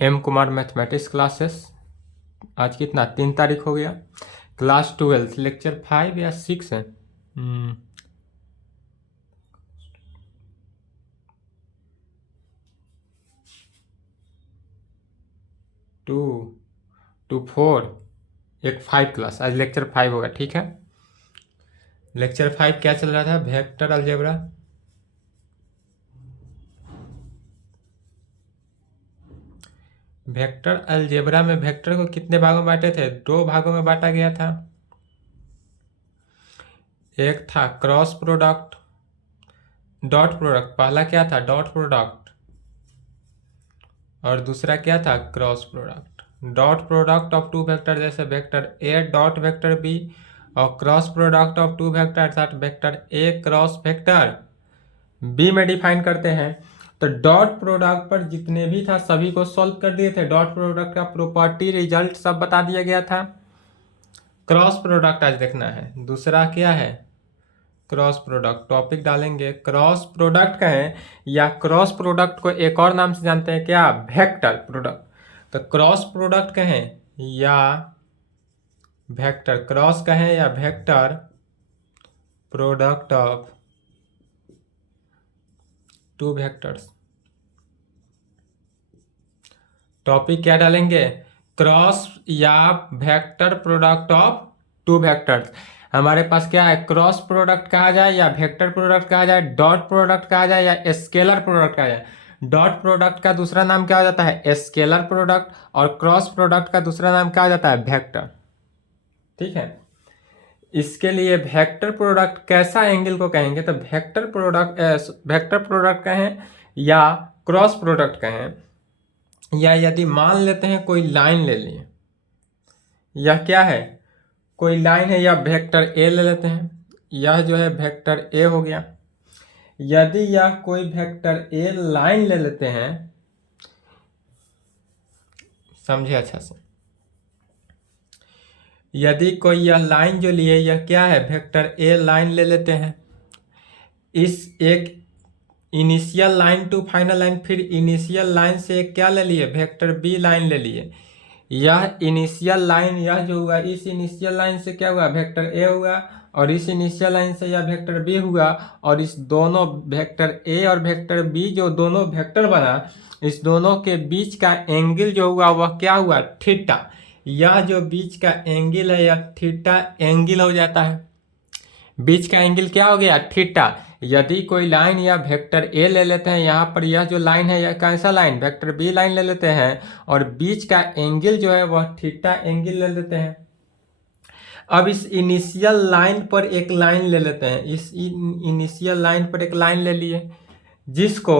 M Kumar mathematics classes. आज कितना 3 तारीख हो गया। क्लास 12 लेक्चर 5 या 6 है। 2 2 4 एक 5 क्लास, आज लेक्चर 5 होगा। ठीक है, लेक्चर 5 क्या चल रहा था? Vector algebra. वेक्टर अलजेब्रा में वेक्टर को कितने भागों में बांटे थे? 2 भागों में बांटा गया था। एक था क्रॉस प्रोडक्ट, डॉट प्रोडक्ट। पहला क्या था? Dot product. और दूसरा क्या था? Cross product. Dot product of 2 vector, जैसे vector A dot vector B, और क्रॉस प्रोडक्ट ऑफ 2 वेक्टर अर्थात vector A cross vector B में डिफाइन करते हैं। तो डॉट प्रोडक्ट पर जितने भी था सभी को सॉल्व कर दिए थे। डॉट प्रोडक्ट का प्रॉपर्टी, रिजल्ट सब बता दिया गया था। क्रॉस प्रोडक्ट आज देखना है। दूसरा क्या है? Cross product. टॉपिक डालेंगे क्रॉस प्रोडक्ट कहें या क्रॉस प्रोडक्ट को एक और नाम से जानते हैं क्या? Vector product. तो क्रॉस प्रोडक्ट कहें या वेक्टर, क्रॉस कहें या vector product of 2 vectors. Topic क्या डालेंगे? क्रॉस या वेक्टर प्रोडक्ट ऑफ 2 वेक्टर्स। हमारे पास क्या है? क्रॉस प्रोडक्ट कहा जाए या वेक्टर प्रोडक्ट कहा जाए, डॉट प्रोडक्ट कहा जाए या स्केलर प्रोडक्ट कहा जाए। डॉट प्रोडक्ट का दूसरा नाम क्या हो जाता है? Scalar product. और क्रॉस प्रोडक्ट का दूसरा नाम क्या हो जाता है? वेक्टर। ठीक है, इसके लिए वेक्टर प्रोडक्ट कैसा एंगल को कहेंगे? तो वेक्टर प्रोडक्ट कहें या क्रॉस प्रोडक्ट कहें, या यदि मान लेते हैं कोई लाइन ले लिए, यह क्या है? कोई लाइन है, या वेक्टर ए ले लेते हैं। यह जो है वेक्टर ए हो गया। यदि यह कोई वेक्टर ए लाइन ले लेते हैं, समझे अच्छे से। यदि कोई यह लाइन जो लिए यह क्या है? वेक्टर ए लाइन ले लेते हैं। इस एक initial line to final line, फिर इनिशियल लाइन से क्या ले लिए? वेक्टर बी लाइन ले लिए। यह इनिशियल लाइन, यह जो हुआ, इस इनिशियल लाइन से क्या हुआ? वेक्टर ए हुआ। और इस इनिशियल लाइन से यह वेक्टर बी हुआ। और इस दोनों वेक्टर ए और वेक्टर बी जो दोनों वेक्टर बना, इस दोनों के बीच का एंगल जो हुआ वह क्या हुआ? थीटा। यह जो बीच का एंगल है यह थीटा एंगल हो जाता है। बीच का एंगल क्या हो गया? थीटा। यदि कोई लाइन या वेक्टर ए ले लेते हैं, यहाँ पर यह जो लाइन है यह कैसा लाइन? वेक्टर बी लाइन ले लेते हैं, और बीच का एंगल जो है वह थीटा एंगल ले लेते हैं। अब इस इनिशियल लाइन पर एक लाइन ले लेते हैं। इस इनिशियल लाइन पर एक लाइन ले लिए, जिसको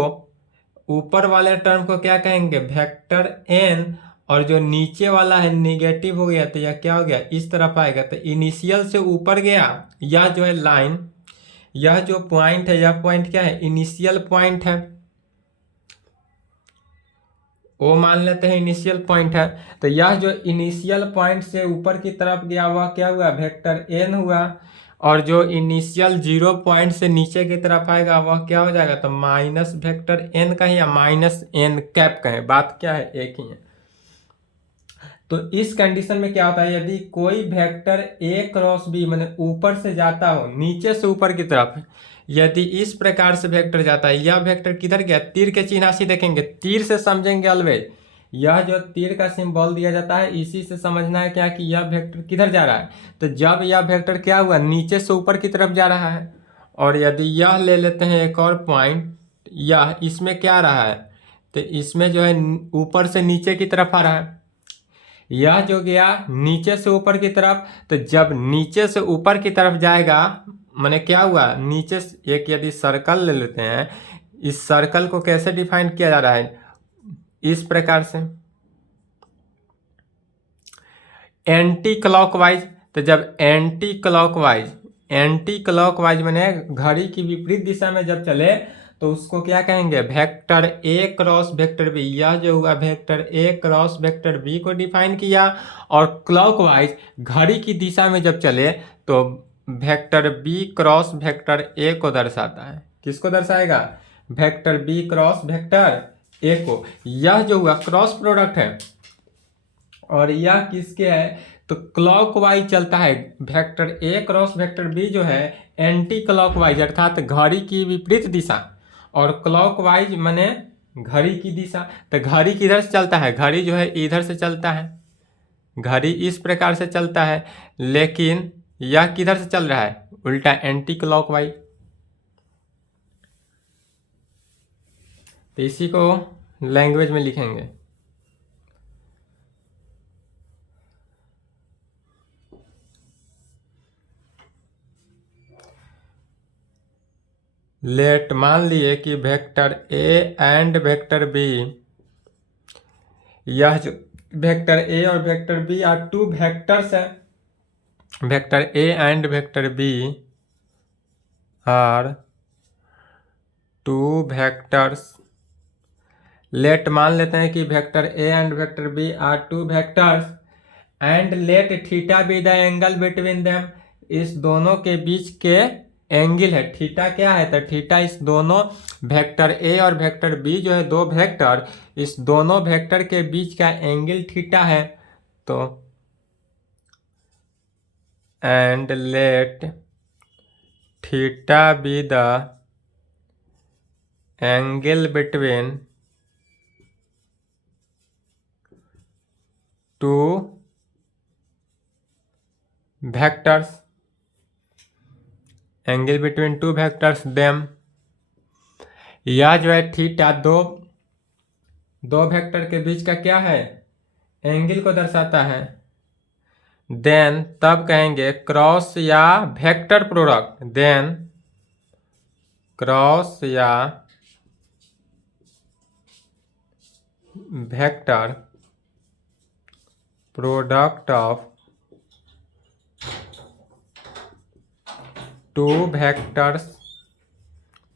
ऊपर वाले टर्म को क्या कहेंगे? Vector N. और जो नीचे वाला है निगेटिव हो गया, तो यह क्या हो गया? इस तरफ आएगा। तो इनिशियल से ऊपर गया, यह जो है लाइन, यह जो पॉइंट है यह पॉइंट क्या है? इनिशियल पॉइंट है। वो मान लेते हैं इनिशियल पॉइंट है। तो यह जो इनिशियल पॉइंट से ऊपर की तरफ गया वह क्या हुआ? वेक्टर एन हुआ। और जो इनिशियल 0 पॉइंट से नीचे की तरफ आएगा वह क्या हो जाएगा? तो माइनस वेक्टर एन कहें या माइनस एन कैप कहें, बात क्या है? एक ही है। तो इस कंडीशन में क्या होता है? यदि कोई वेक्टर ए क्रॉस बी मैंने ऊपर से जाता हो, नीचे से ऊपर की तरफ, यदि इस प्रकार से वेक्टर जाता है, यह वेक्टर किधर गया? तीर के चिन्ह से देखेंगे, तीर से समझेंगे ऑलवेज। यह जो तीर का सिंबल दिया जाता है इसी से समझना है क्या कि यह वेक्टर किधर जा रहा है। तो जब यह वेक्टर क्या हुआ? नीचे से ऊपर की तरफ जा रहा है। और यदि यह ले लेते हैं एक और पॉइंट, यह इसमें क्या आ रहा है? तो इसमें जो है ऊपर से नीचे की तरफ आ रहा है। यह जो गया नीचे से ऊपर की तरफ, तो जब नीचे से ऊपर की तरफ जाएगा, माने क्या हुआ? नीचे से एक यदि सर्कल ले लेते हैं, इस सर्कल को कैसे डिफाइन किया जा रहा है? इस प्रकार से एंटी क्लॉकवाइज। तो जब एंटी क्लॉकवाइज माने घड़ी की विपरीत दिशा में जब चले, तो उसको क्या कहेंगे? Vector A cross vector B. यह जो हुआ vector A cross vector B को डिफाइन किया। और क्लॉकवाइज घड़ी की दिशा में जब चले तो vector B cross vector A को दर्शाता है। किसको दर्शाएगा? Vector B cross vector A को। यह जो हुआ क्रॉस प्रोडक्ट है और यह किसके है, तो क्लॉकवाइज चलता है। Vector A cross vector B जो है एंटी क्लॉकवाइज अर्थात घड़ी की विपरीत दिशा, और क्लॉकवाइज माने घड़ी की दिशा। तो घड़ी किधर से चलता है, घड़ी जो है इधर से चलता है, घड़ी इस प्रकार से चलता है, लेकिन यह किधर से चल रहा है, उल्टा एंटी क्लॉकवाइज। तो इसी को लैंग्वेज में लिखेंगे। लेट मान लिए कि vector A and vector B, यह जो वेक्टर ए और vector B are two vectors है। Vector A and vector B are two vectors. Let मान लेते हैं कि vector A and vector B are two vectors and let theta be the angle between them. इस दोनों के बीच के एंगल है, थीटा क्या है, तो थीटा इस दोनों वेक्टर ए और वेक्टर बी जो है दो वेक्टर, इस दोनों वेक्टर के बीच का एंगल थीटा है। तो and let theta be the angle between two vectors, angle between two vectors them. यह जो है थीटा दो वेक्टर के बीच का क्या है, एंगल को दर्शाता है। देन तब कहेंगे क्रॉस या वेक्टर प्रोडक्ट, देन क्रॉस या vector product of two vectors,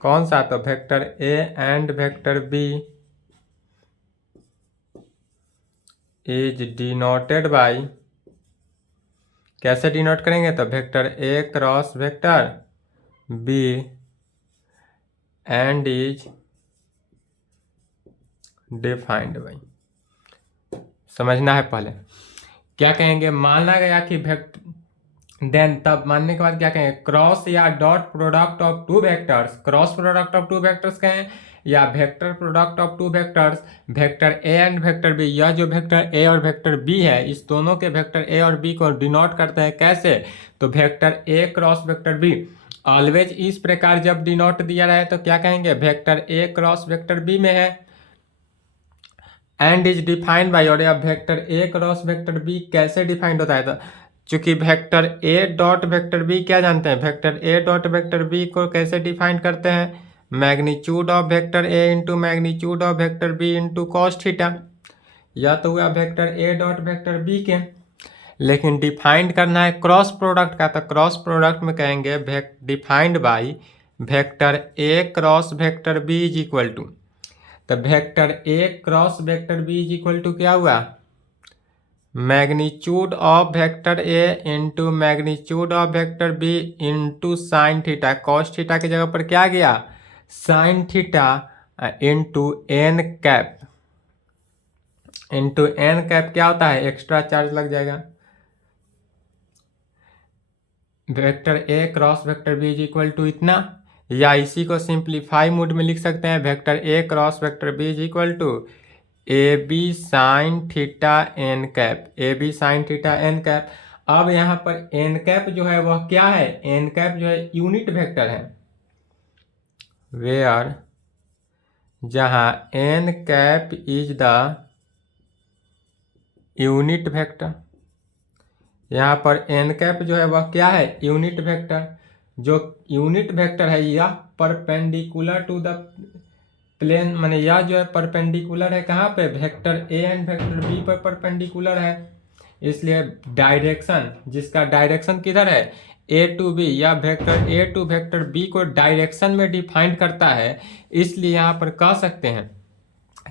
कौन सा, तो vector A and vector B is denoted by, कैसे डिनोट करेंगे, तो vector A cross vector B and is defined by. समझना है पहले क्या कहेंगे, माना गया कि वेक्टर, देन तब मानने के बाद क्या कहेंगे, क्रॉस या dot product of two vectors, cross product of two vectors कहें या vector product of two vectors, vector A and vector B. यह जो वेक्टर ए और वेक्टर बी है इस दोनों के वेक्टर ए और बी को डिनोट करते हैं कैसे, तो vector A cross vector B always इस प्रकार जब डिनोट दिया रहे तो क्या कहेंगे, vector A cross vector B में है एंड इज डिफाइंड बाय, और या vector A cross vector B कैसे डिफाइंड होता है, तो चूंकि vector A dot vector B क्या जानते हैं, vector A dot vector B को कैसे डिफाइन करते हैं, magnitude of vector A into magnitude of vector B into cos theta. या तो हुआ vector A dot vector B के, लेकिन डिफाइंड करना है क्रॉस प्रोडक्ट का, तो क्रॉस प्रोडक्ट में कहेंगे defined by vector A cross vector B is equal to, तो vector A cross vector B is equal to क्या हुआ, magnitude of vector A into magnitude of vector B into sine theta. Cos theta की जगह पर क्या गया, sine theta into N cap, into N cap क्या होता है, एक्स्ट्रा चार्ज लग जाएगा। Vector A cross vector B is equal to इतना, या इसी को सिंप्लीफाई मोड में लिख सकते हैं, vector A cross vector B is equal to A B sine theta N cap, A B sine theta N cap. अब यहाँ पर एन कैप जो है वह क्या है, एन कैप जो है यूनिट वेक्टर है, वेयर जहाँ N cap is the unit vector. यहाँ पर एन कैप जो है वह क्या है, यूनिट वेक्टर। जो यूनिट वेक्टर है यह परपेंडिकुलर टू द प्लेन, माने यह जो है परपेंडिकुलर है कहाँ पे, vector A and vector B पर परपेंडिकुलर है। इसलिए डायरेक्शन, जिसका डायरेक्शन किधर है, ए टू बी, या vector A to vector B को डायरेक्शन में डिफाइन करता है। इसलिए यहाँ पर कह सकते हैं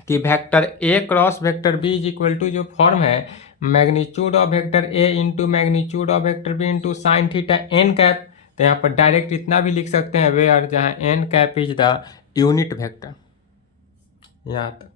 कि vector A cross vector B is equal to जो फॉर्म है magnitude of vector A into magnitude of vector B into sine theta N cap. तो यहाँ पर डायरेक्ट इतना भी लिख सकते हैं वेयर जहाँ N cap is the unit vector, यहाँ तक।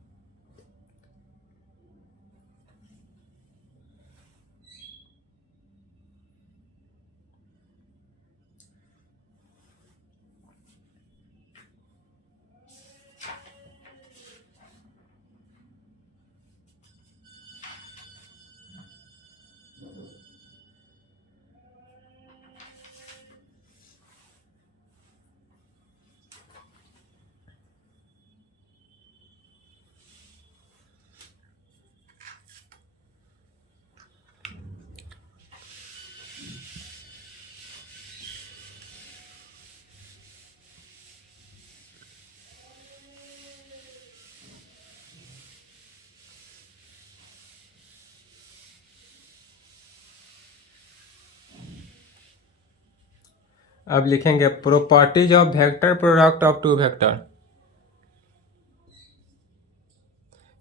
अब लिखेंगे properties of vector product of two vector,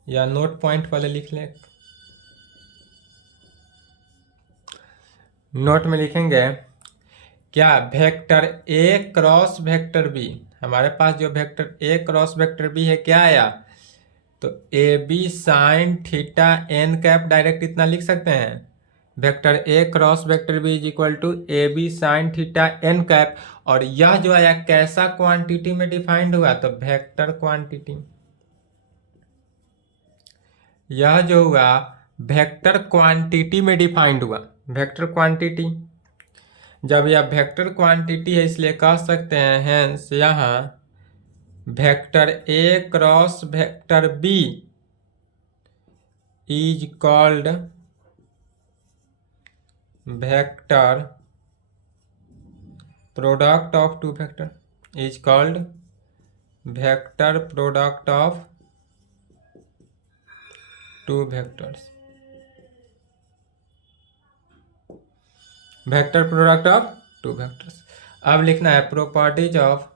या नोट पॉइंट वाले लिख लें। नोट में लिखेंगे क्या vector A cross vector B, हमारे पास जो vector A cross vector B है क्या आया, तो A B sine theta N cap direct इतना लिख सकते हैं, vector A cross vector B is equal to A B sine theta N cap. और यह जो आया कैसा क्वांटिटी में डिफाइंड हुआ, तो वेक्टर क्वांटिटी। यह जो हुआ वेक्टर क्वांटिटी में डिफाइंड हुआ, वेक्टर क्वांटिटी। जब यह वेक्टर क्वांटिटी है इसलिए कह सकते हैं हेंस यहाँ vector A cross vector B is called vector product of two vector, is called vector product of two vectors, vector product of two vectors. अब लिखना है properties of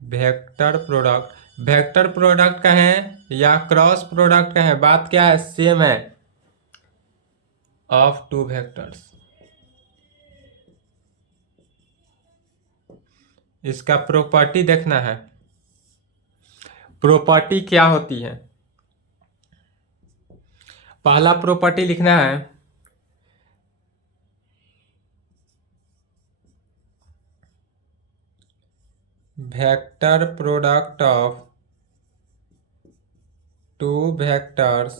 vector product. Vector product का है या cross product का है, बात क्या है, सेम है, ऑफ टू वेक्टर्स। इसका प्रॉपर्टी देखना है, प्रॉपर्टी क्या होती है। पहला प्रॉपर्टी लिखना है vector product of two vectors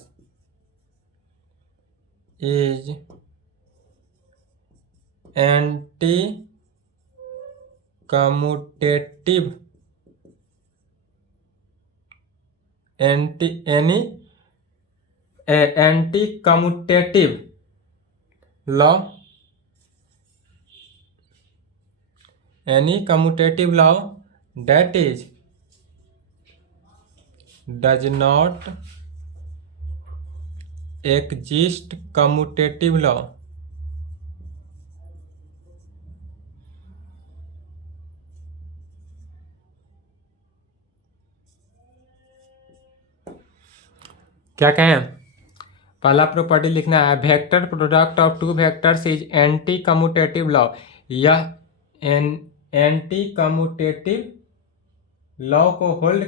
is anti commutative, anti commutative law, any commutative law that is does not exist commutative law, क्या कहें, पहला प्रॉपर्टी लिखना है vector product of two vectors is anti commutative law. यह anti commutative law को hold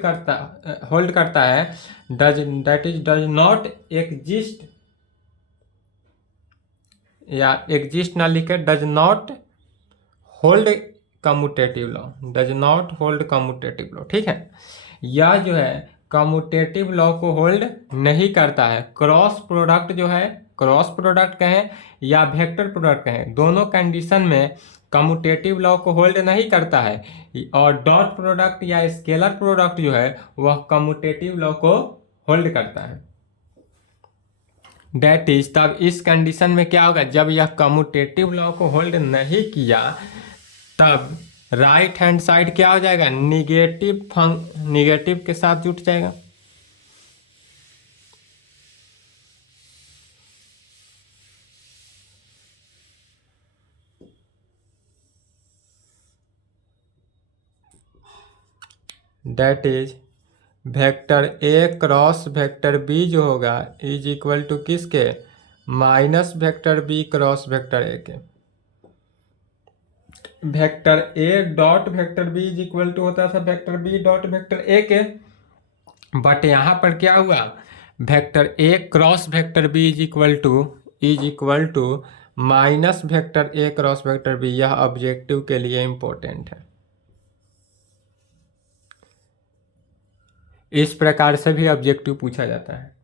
करता है, does not exist, या एग्जिस्ट ना लिखे, does not hold commutative law, does not hold commutative law, ठीक है। यह जो है कम्यूटेटिव लॉ को होल्ड नहीं करता है। क्रॉस प्रोडक्ट जो है, क्रॉस प्रोडक्ट कहें या वेक्टर प्रोडक्ट कहें, दोनों कंडीशन में कम्यूटेटिव लॉ को होल्ड नहीं करता है। और डॉट प्रोडक्ट या स्केलर प्रोडक्ट जो है वह कम्यूटेटिव लॉ को होल्ड करता है। डेट इज, तब इस कंडीशन में क्या होगा, जब यह कम्यूटेटिव लॉ को होल्ड नहीं किया तब राइट हैंड साइड क्या हो जाएगा, निगेटिव के साथ जुट जाएगा। That is vector A cross vector B जो होगा इज इक्वल टू किसके, minus vector B cross vector A के। Vector A dot vector B is equal to होता था vector B dot vector A के, बट यहाँ पर क्या हुआ, vector A cross vector B is equal to minus vector A cross vector B. यह objective के लिए इंपॉर्टेंट है। इस प्रकार से भी ऑब्जेक्टिव पूछा जाता है।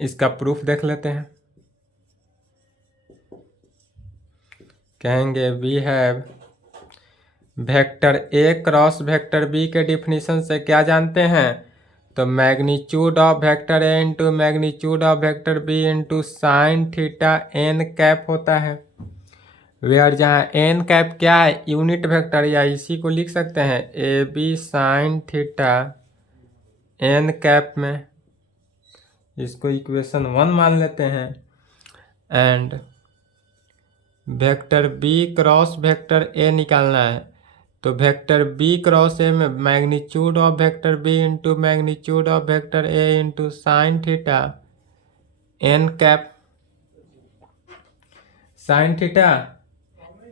इसका प्रूफ देख लेते हैं। कहेंगे we have vector A cross vector B के डिफिनीशन से क्या जानते हैं, तो magnitude of vector A into magnitude of vector B into sine theta N cap होता है। वेयर जहाँ एन कैप क्या है, यूनिट वेक्टर, या इसी को लिख सकते हैं A B sine theta N cap में इसको इक्वेशन 1 मान लेते हैं। And vector B cross vector A निकालना है, तो वेक्टर बी क्रॉस ए में magnitude of vector B into magnitude of vector A into sine theta N cap, sine theta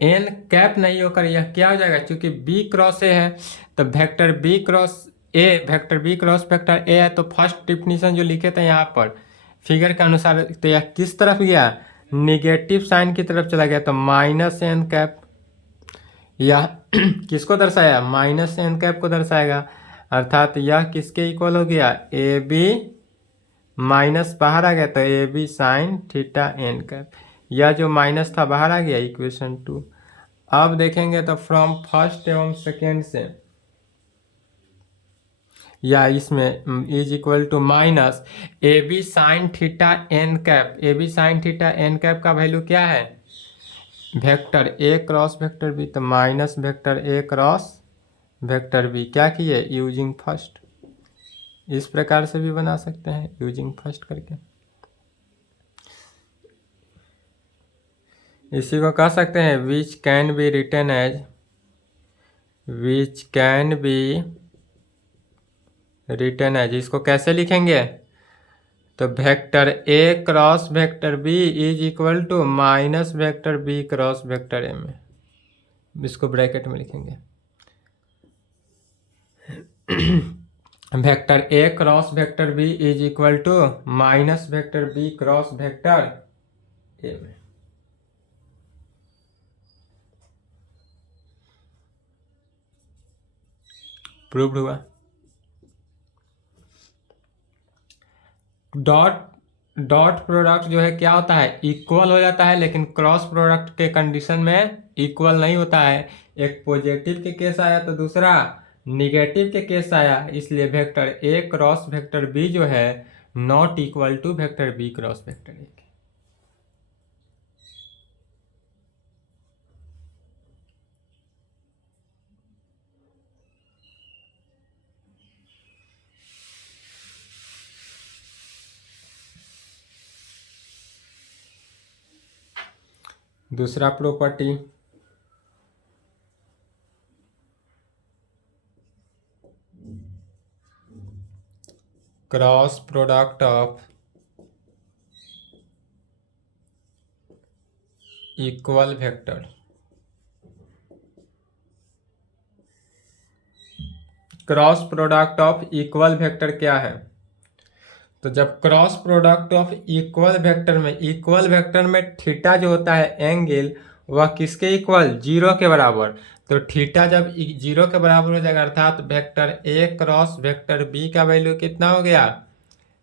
N cap नहीं होकर यह क्या हो जाएगा, क्योंकि बी क्रॉस ए है तो vector B cross A, vector B cross vector A है, तो फर्स्ट डिफिनीशन जो लिखे थे यहाँ पर फिगर के अनुसार, तो यह किस तरफ गया, निगेटिव साइन की तरफ चला गया, तो माइनस एन कैप, यह किसको दर्शाया, माइनस एन कैप को दर्शाएगा। अर्थात यह किसके इक्वल हो गया, ए बी, माइनस बाहर आ गया तो A B sine theta N cap, यह जो माइनस था बाहर आ गया, इक्वेशन 2। अब देखेंगे तो फ्रॉम फर्स्ट एवं सेकेंड से, या इसमें is equal to minus A B sine theta N cap, A B sine theta N cap का वैल्यू क्या है, vector A cross vector B, तो minus vector A cross vector B, क्या किए, यूजिंग फर्स्ट। इस प्रकार से भी बना सकते हैं यूजिंग फर्स्ट करके, इसी को कह सकते हैं which can be written as, which can be written as, इसको कैसे लिखेंगे, तो vector A cross vector B is equal to minus vector B cross vector A में, इसको ब्रैकेट में लिखेंगे। Vector A cross vector B is equal to minus vector B cross vector A में। Proved हुआ। डॉट प्रोडक्ट जो है क्या होता है, इक्वल हो जाता है, लेकिन क्रॉस प्रोडक्ट के कंडीशन में इक्वल नहीं होता है। एक पॉजिटिव के केस आया तो दूसरा निगेटिव के केस आया, इसलिए vector A cross vector B जो है not equal to vector B cross vector A. दूसरा property, cross product of equal vector. Cross product of equal vector क्या है, तो जब cross product of equal vector में थीटा जो होता है एंगल, वह किसके इक्वल, जीरो के बराबर। तो थीटा जब जीरो के बराबर हो जाएगा, अर्थात vector A cross vector B का वैल्यू कितना हो गया,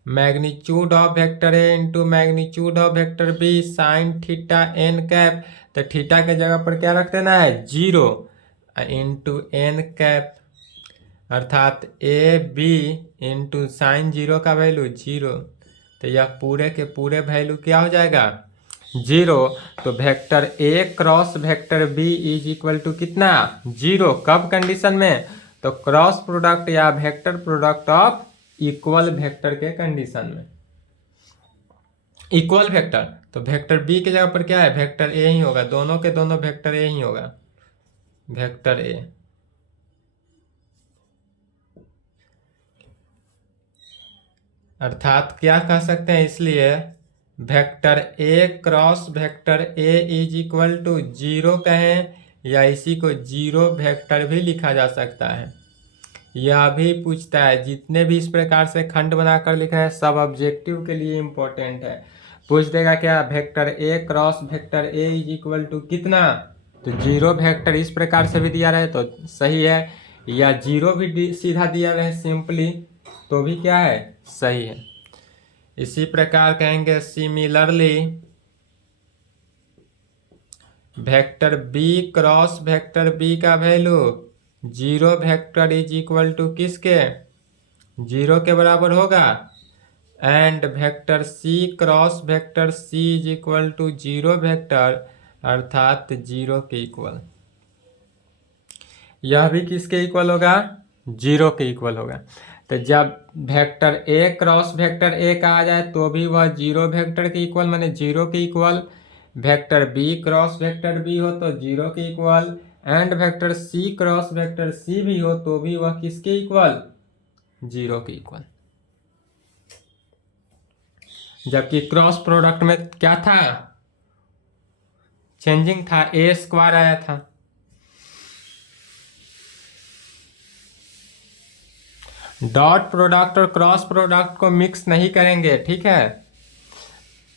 magnitude of vector A into magnitude of vector B sine theta N cap. तो थीटा के जगह पर क्या रख देना है, जीरो इंटू एन कैप, अर्थात A B into sine zero का वैल्यू जीरो, तो यह पूरे के पूरे वैल्यू क्या हो जाएगा, जीरो। तो vector A cross vector B is equal to कितना, जीरो। कब कंडीशन में, तो क्रॉस प्रोडक्ट या vector product of equal vector के कंडीशन में। इक्वल वेक्टर, तो वेक्टर बी के जगह पर क्या है, वेक्टर ए ही होगा, दोनों के दोनों वेक्टर ए ही होगा, वेक्टर ए। अर्थात क्या कह सकते हैं, इसलिए vector A cross vector A is equal to zero कहें, या इसी को जीरो वेक्टर भी लिखा जा सकता है। यह भी पूछता है, जितने भी इस प्रकार से खंड बनाकर लिखा है सब ऑब्जेक्टिव के लिए इम्पोर्टेंट है। पूछ देगा क्या, vector A cross vector A is equal to कितना, तो जीरो वेक्टर इस प्रकार से भी दिया रहे तो सही है, या जीरो भी सीधा दिया रहे सिंपली तो भी क्या है, सही है। इसी प्रकार कहेंगे similarly vector B cross vector B का value zero vector is equal to किसके, जीरो के बराबर होगा, and vector C cross vector C is equal to zero vector, अर्थात जीरो के इक्वल। यह भी किसके इक्वल होगा, जीरो के इक्वल होगा। तो जब vector A cross vector A का आ जाए तो भी वह जीरो वेक्टर के इक्वल, माने जीरो के equal. Vector B cross vector B हो तो जीरो के equal. And vector C cross vector C भी हो तो भी वह किसके इक्वल? जीरो के इक्वल। जबकि क्रॉस प्रोडक्ट में क्या था? चेंजिंग था, ए स्क्वायर आया था। डॉट प्रोडक्ट और क्रॉस प्रोडक्ट को मिक्स नहीं करेंगे, ठीक है।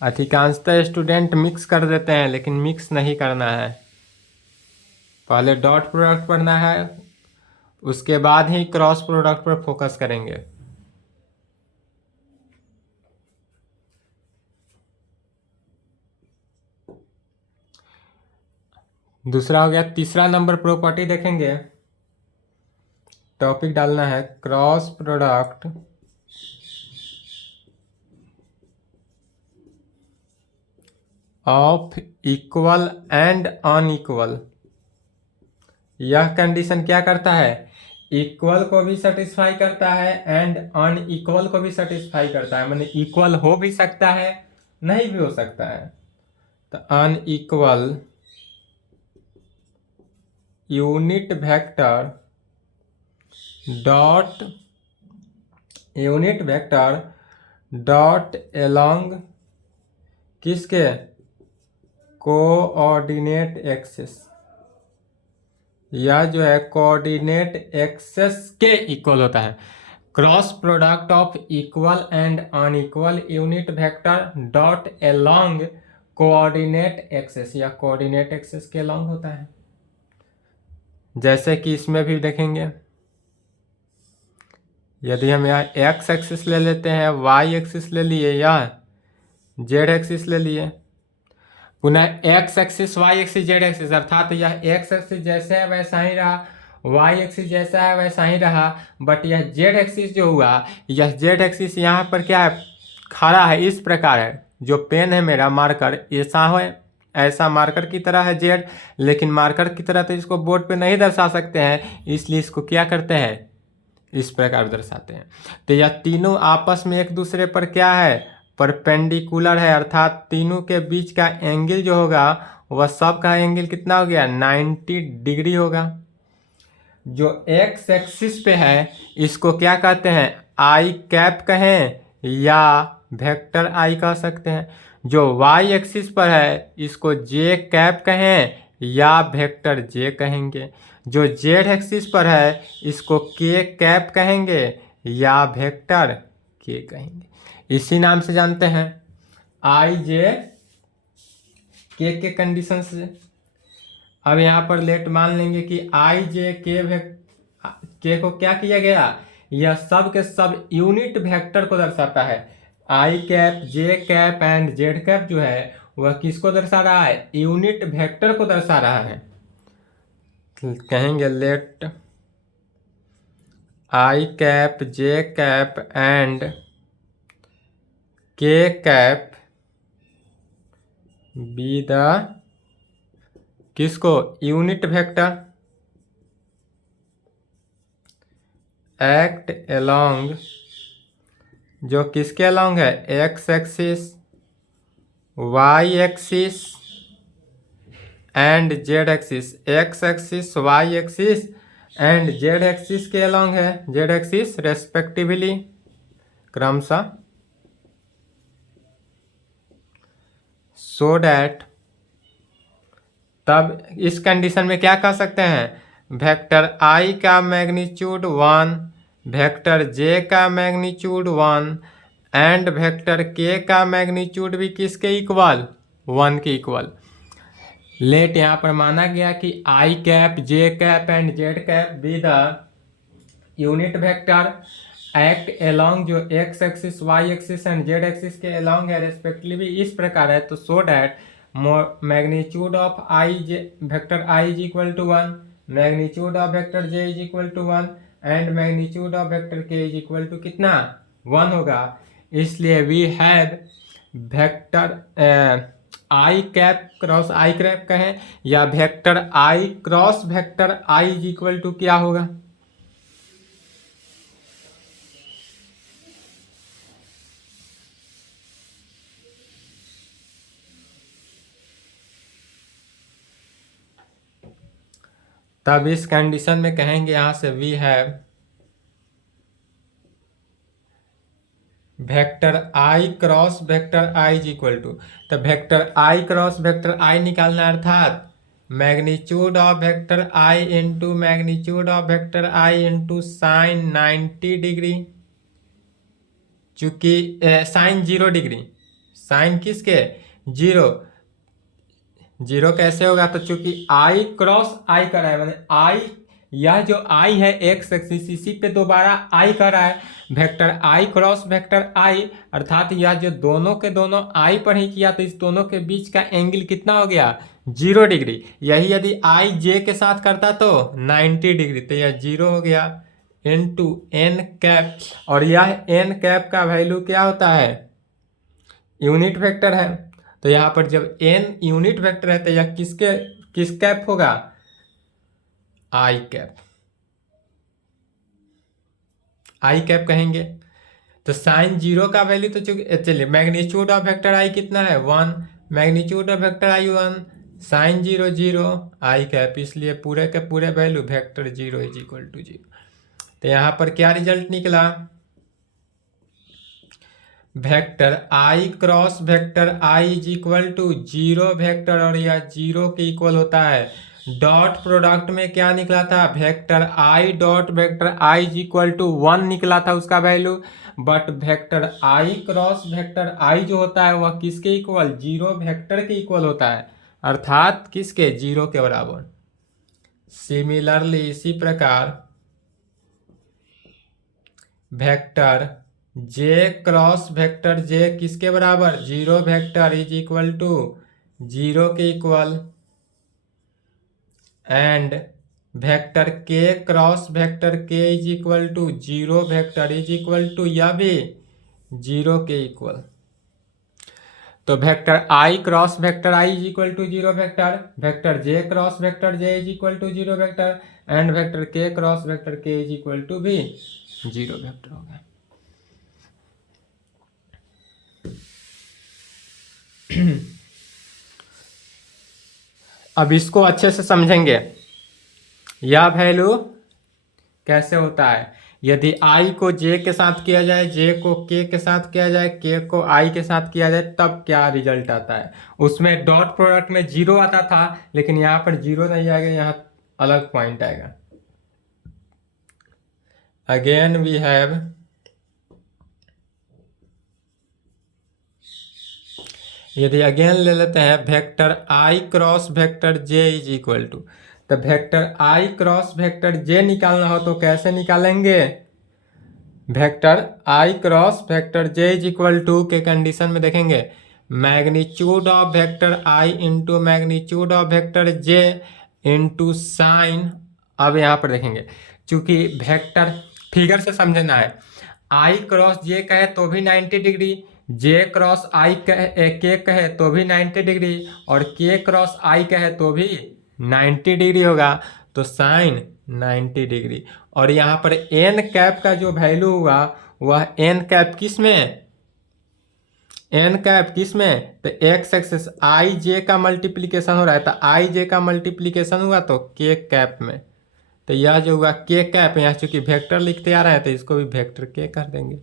अधिकांशतः स्टूडेंट मिक्स कर देते हैं, लेकिन मिक्स नहीं करना है। पहले डॉट प्रोडक्ट पढ़ना है, उसके बाद ही क्रॉस प्रोडक्ट पर फोकस करेंगे। दूसरा हो गया। तीसरा नंबर प्रॉपर्टी देखेंगे। टॉपिक डालना है cross product of equal and unequal. यह कंडीशन क्या करता है? इक्वल को भी सेटिस्फाई करता है एंड अनइक्वल को भी सेटिस्फाई करता है। माने इक्वल हो भी सकता है, नहीं भी हो सकता है। तो unequal unit vector dot along किसके? Coordinate axis. यह जो है कोऑर्डिनेट एक्सिस के इक्वल होता है। Cross product of equal and unequal unit vector dot along coordinate axis, या कोऑर्डिनेट एक्सिस के अलोंग होता है। जैसे कि इसमें भी देखेंगे, यदि हम यहाँ एक्स एक्सिस ले लेते हैं, वाई एक्सिस ले लिए या जेड एक्सिस ले लिए, पुनः X axis Y axis Z axis, अर्थात यह एक्स एक्सिस जैसे है वैसा ही रहा, वाई एक्सिस जैसा है वैसा ही रहा, बट यह जेड एक्सिस जो हुआ, यह जेड एक्सिस यहाँ पर क्या है? खड़ा है, इस प्रकार है। जो पेन है मेरा मार्कर ऐसा है, ऐसा मार्कर की तरह है जेड, लेकिन मार्कर की तरह तो इसको बोर्ड पे नहीं दर्शा सकते हैं, इसलिए इसको क्या करते हैं? इस प्रकार दर्शाते हैं। तो यह तीनों आपस में एक दूसरे पर क्या है? परपेंडिकुलर है, अर्थात तीनों के बीच का एंगल जो होगा वह सब का एंगल कितना हो गया? 90 डिग्री होगा। जो एक्स एक्सिस पे है इसको क्या कहते हैं? आई कैप कहें या वेक्टर आई कह सकते हैं। जो वाई एक्सिस पर है इसको जे कैप कहें या वेक्टर जे कहेंगे। जो जेड एक्सिस पर है इसको के कैप कहेंगे या वेक्टर के कहेंगे। इसी नाम से जानते हैं आई जे के कंडीशन से। अब यहाँ पर लेट मान लेंगे कि आई जे के को क्या किया गया? यह सब के सब यूनिट वेक्टर को दर्शाता है। I cap, J cap and Z cap जो है वह किसको दर्शा रहा है? यूनिट वेक्टर को दर्शा रहा है। कहेंगे let I cap, J cap and K cap be the किसको? यूनिट वेक्टर एक्ट अलोंग, जो किसके अलोंग है? X axis, Y axis and Z axis. X axis, Y axis and Z axis के अलोंग है, जेड एक्सिस रेस्पेक्टिवली क्रमशः। So that, तब इस condition में क्या कह सकते हैं? वेक्टर आई का मैग्नीट्यूड 1, वेक्टर जे का मैग्नीट्यूड 1 एंड वेक्टर के का मैग्नीट्यूड भी किसके इक्वल? 1 के इक्वल। लेट यहाँ पर माना गया कि I cap, J cap and Z cap be the unit vector act along, जो X axis, Y axis and Z axis के अलोंग है रेस्पेक्टिवली इस प्रकार है। तो so that magnitude of I J vector I is equal to 1, magnitude of vector J is equal to 1 and magnitude of vector K is equal to कितना? 1 होगा। इसलिए we have vector I cap cross I cap कहें या vector I cross vector I is equal to क्या होगा? तब इस condition में कहेंगे यहाँ से we have vector I cross vector I is equal to, तो vector I cross vector I निकालना अर्थात magnitude of vector I into magnitude of vector I into sine 90 degree, चूंकि साइन 0 डिग्री, साइन किसके zero, zero कैसे होगा, तो चूंकि आई cross आई कर रहा है, मतलब आई, यह जो आई है एक्स एक्सिस इसी पे दोबारा आई कर रहा है, वेक्टर आई क्रॉस वेक्टर आई, अर्थात यह जो दोनों के दोनों आई पर ही किया तो इस दोनों के बीच का एंगल कितना हो गया 0 डिग्री। यही यदि आई जे के साथ करता तो 90 डिग्री, तो यह 0 हो गया इनटू एन कैप, और यह एन कैप का वैल्यू क्या होता है, यूनिट वेक्टर है। तो यहाँ पर जब एन यूनिट वेक्टर है तो यह किस कैप होगा, आई कैप, आई कैप कहेंगे। तो साइन 0 का वैल्यू तो चलिए मैग्नीट्यूड ऑफ वेक्टर आई कितना है 1, magnitude of vector I 1, sine 0 0, I cap, इसलिए पूरे के पूरे value vector 0 is equal to 0। तो यहाँ पर क्या रिजल्ट निकला, vector I cross vector I is equal to 0 vector, और यह 0 के इक्वल होता है। डॉट प्रोडक्ट में क्या निकला था, vector I dot vector I is equal to 1 निकला था उसका value, but vector I cross vector I जो होता है वह किसके इक्वल, 0 वेक्टर के इक्वल होता है, अर्थात किसके 0 के बराबर। सिमिलरली इसी प्रकार vector J cross vector J किसके बराबर, 0 वेक्टर इज इक्वल टू 0 के equal, and vector K cross vector K is equal to 0 vector is equal to यह भी 0 के इक्वल। तो vector I cross vector I is equal to 0 vector, vector J cross vector J is equal to 0 vector, and vector K cross vector K is equal to भी 0 vector हो गया। अब इसको अच्छे से समझेंगे, यह वैल्यू कैसे होता है, यदि i को j के साथ किया जाए, j को k के साथ किया जाए, k को i के साथ किया जाए, तब क्या रिजल्ट आता है। उसमें डॉट प्रोडक्ट में 0 आता था, लेकिन यहाँ पर 0 नहीं आएगा, यहाँ अलग पॉइंट आएगा। अगेन वी हैव यदि अगेन ले लेते हैं vector I cross vector J is equal to, तो vector I cross vector J निकालना हो तो कैसे निकालेंगे, vector I cross vector J is equal to के कंडीशन में देखेंगे magnitude of vector I into magnitude of vector J into sine. अब यहाँ पर देखेंगे चूंकि वेक्टर फिगर से समझना है, आई क्रॉस जे कहे तो भी 90 डिग्री, जे क्रॉस आई के कहे तो भी 90 डिग्री, और के क्रॉस आई कहे तो भी 90 डिग्री होगा, तो साइन 90 डिग्री। और यहाँ पर एन कैप का जो वैल्यू हुआ वह एन कैप किस में, एन कैप किस में, तो एक्स एक्सिस आई जे का मल्टीप्लीकेशन हो रहा है, तो आई जे का मल्टीप्लीकेशन हुआ तो के कैप में, तो यह जो हुआ के कैप, यहाँ चूंकि वेक्टर लिखते आ रहे हैं तो इसको भी वेक्टर के कर देंगे।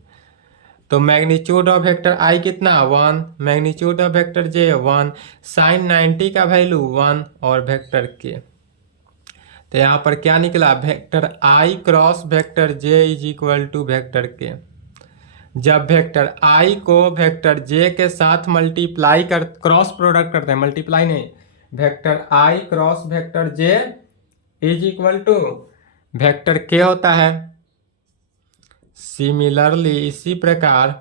तो मैग्नीट्यूड ऑफ वेक्टर आई कितना 1, magnitude of vector J 1, sine 90 का वैल्यू 1 और वेक्टर के, तो यहाँ पर क्या निकला, vector I cross vector J is equal to vector K. जब वेक्टर आई को वेक्टर जे के साथ मल्टीप्लाई कर क्रॉस प्रोडक्ट करते हैं, मल्टीप्लाई नहीं, vector I cross vector J is equal to vector K होता है। सिमिलरली इसी प्रकार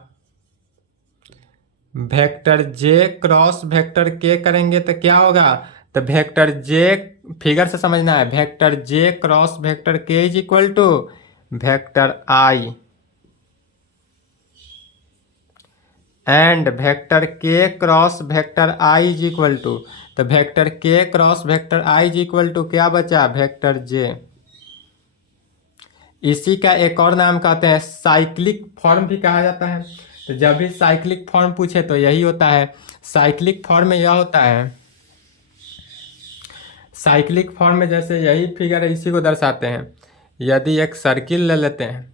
वेक्टर जे क्रॉस वेक्टर के करेंगे तो क्या होगा, तो वेक्टर जे, फिगर से समझना है, vector J cross vector K is equal to vector I, and vector K cross vector I is equal to, तो vector K cross vector I is equal to क्या बचा, वेक्टर जे। इसी का एक और नाम कहते हैं साइक्लिक फॉर्म भी कहा जाता है। तो जब भी साइक्लिक फॉर्म पूछे तो यही होता है, साइक्लिक फॉर्म में यह होता है, साइक्लिक फॉर्म में जैसे यही फिगर है, इसी को दर्शाते हैं। यदि एक सर्किल ले लेते हैं,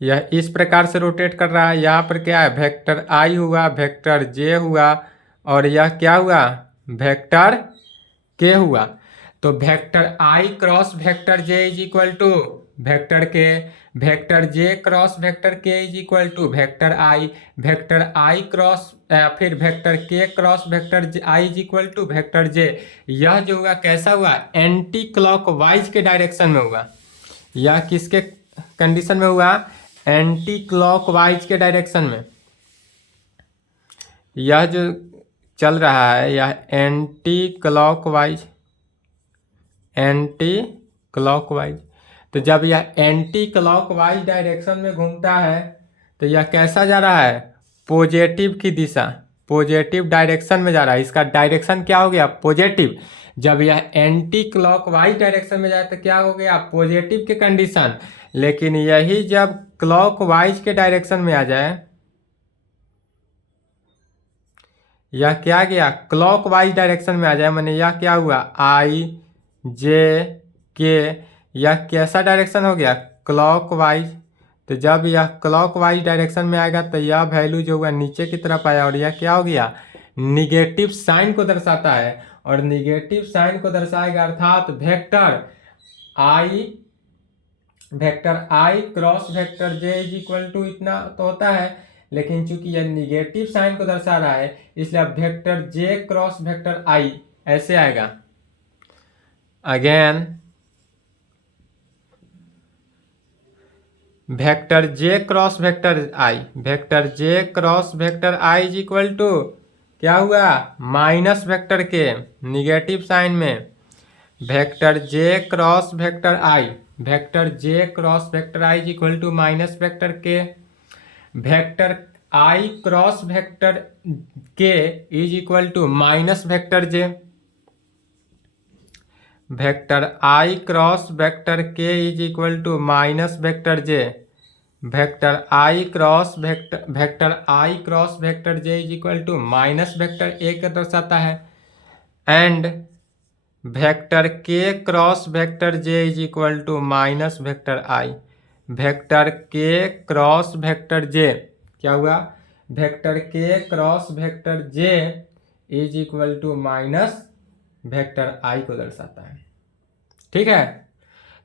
यह इस प्रकार से रोटेट कर रहा है। यहाँ पर क्या है, वेक्टर आई हुआ, वेक्टर जे हुआ, और यह क्या हुआ, वेक्टर के हुआ। तो vector I cross vector J is equal to vector K, vector J cross vector K is equal to vector I cross फिर vector K cross vector I is equal to vector J. यह जो हुआ कैसा हुआ, anti clockwise के direction में हुआ। यह किसके कंडीशन में हुआ, एंटी क्लॉकवाइज के डायरेक्शन में। यह जो चल रहा है यह एंटी क्लॉकवाइज, एंटी क्लॉकवाइज। तो जब यह एंटी क्लॉकवाइज डायरेक्शन में घूमता है तो यह कैसा जा रहा है, पॉजिटिव की दिशा, पॉजिटिव डायरेक्शन में जा रहा है। इसका डायरेक्शन क्या हो गया, पॉजिटिव। जब यह एंटी क्लॉकवाइज डायरेक्शन में जाए तो क्या हो गया, पॉजिटिव के कंडीशन। लेकिन यही जब क्लॉकवाइज के डायरेक्शन में आ जाए, यह क्या गया, क्लॉकवाइज डायरेक्शन में आ जाए, माने यह क्या हुआ, आई जे के, यह कैसा डायरेक्शन हो गया, क्लॉकवाइज। तो जब यह क्लॉकवाइज डायरेक्शन में आएगा तो यह वैल्यू जो हुआ नीचे की तरफ आया, और यह क्या हो गया, निगेटिव साइन को दर्शाता है। और निगेटिव साइन को दर्शाएगा अर्थात vector I cross vector J is equal to इतना तो होता है, लेकिन चूंकि यह निगेटिव साइन को दर्शा रहा है इसलिए अब vector J cross vector I ऐसे आएगा। Again vector J cross vector I, vector J cross vector I is equal to क्या हुआ, minus vector K, negative sign में। Vector J cross vector I, vector J cross vector I is equal to minus vector K, vector I cross vector K is equal to minus vector J, vector I cross vector K is equal to minus vector J, vector I cross vector J is equal to minus vector A का दर्शाता है। And vector K cross vector J is equal to minus vector I, vector K cross vector J क्या हुआ, vector K cross vector J is equal to minus vector I को दर्शाता है। ठीक है,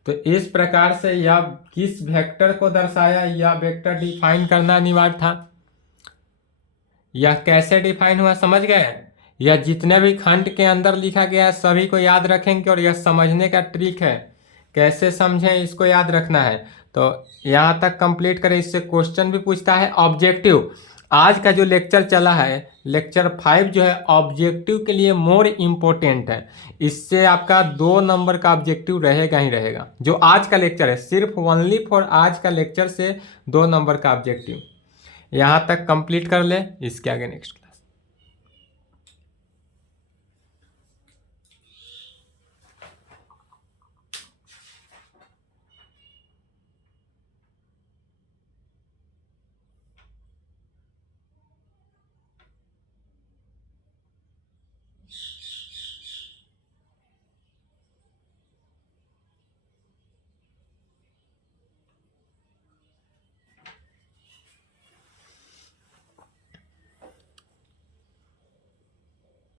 तो इस प्रकार से यह किस वेक्टर को दर्शाया, यह वेक्टर डिफाइन करना अनिवार्य था। यह कैसे डिफाइन हुआ समझ गए। यह जितने भी खंड के अंदर लिखा गया है सभी को याद रखेंगे, और यह समझने का ट्रिक है, कैसे समझें इसको याद रखना है। तो यहाँ तक कंप्लीट करें, इससे क्वेश्चन भी पूछता है। ऑब्जेक्टिव, आज का जो लेक्चर चला है लेक्चर 5 जो है ऑब्जेक्टिव के लिए मोर इम्पोर्टेंट है। इससे आपका 2 नंबर का ऑब्जेक्टिव रहेगा ही रहेगा। जो आज का लेक्चर है सिर्फ ओनली फॉर आज का लेक्चर से 2 नंबर का ऑब्जेक्टिव। यहाँ तक कंप्लीट कर ले, इसके आगे नेक्स्ट।